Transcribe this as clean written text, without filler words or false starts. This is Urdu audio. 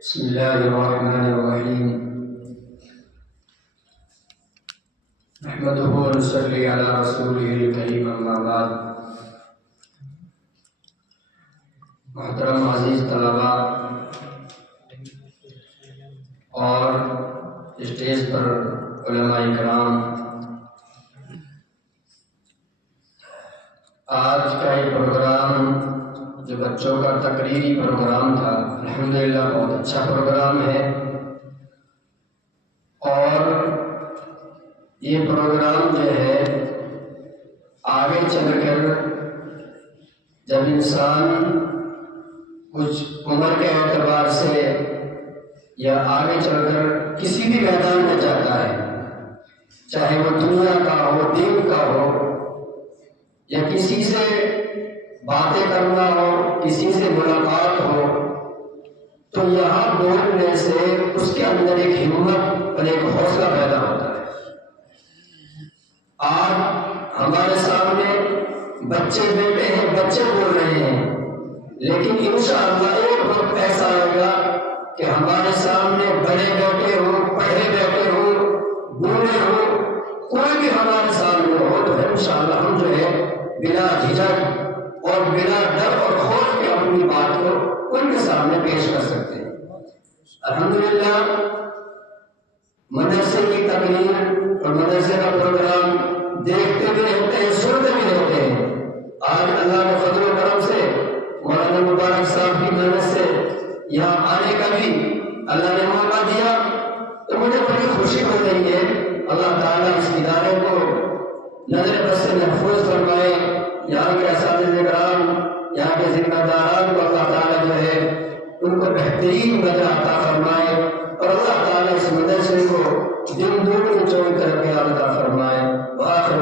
بسم اللہ الرحمن الرحیم نحمدہ ونصلی علی رسولہ الکریم اما بعد۔ محترم عزیز طلباء اور اسٹیج پر علماء کرام، آج کا یہ پروگرام جو بچوں کا تقریری پروگرام تھا، الحمدللہ بہت اچھا پروگرام ہے، اور یہ پروگرام جو ہے آگے چل کر جب انسان کچھ عمر کے اعتبار سے یا آگے چل کر کسی بھی میدان میں جاتا ہے، چاہے وہ دنیا کا ہو، دین کا ہو، یا کسی سے باتیں کرنا ہو، کسی سے ملاقات ہو، تو یہاں بولنے سے اس کے اندر ایک ہمت اور ایک حوصلہ پیدا ہوتا ہے۔ آج ہمارے سامنے بچے بیٹھے ہیں، بچے بول رہے ہیں، لیکن انشاءاللہ ایک وقت ایسا آئے گا کہ ہمارے سامنے بڑے بیٹھے ہوں، پڑھے بیٹھے ہوں، بوڑھے ہوں، کوئی بھی ہمارے سامنے ہو، تو انشاءاللہ ہم جو ہے بلا جھجک اور بلا ڈر اور خوف کے اپنی بات کو ان کے سامنے پیش کر سکتے ہیں۔ الحمدللہ مدرسے کی تقریر اور مدرسے کا پروگرام دیکھتے بھی رہتے ہیں، سنتے بھی رہتے ہیں۔ آج اللہ کے فضل و کرم سے، مولانا مبارک صاحب کی محنت سے یہاں آنے کا بھی اللہ نے موقع دیا، تو مجھے بڑی خوشی ہو رہی ہے۔ اللہ تعالیٰ اس ادارے کو نظر بد سے محفوظ فرمائے، یہاں کے اساتذہ کرام، یہاں کے ذمہ داران کو اللہ تعالیٰ جو ہے ان کو بہترین نظر عطا فرمائے، اور اللہ تعالیٰ اس مدرسے کو دن دور چوڑ کر کے عطا فرمائے۔ وآخر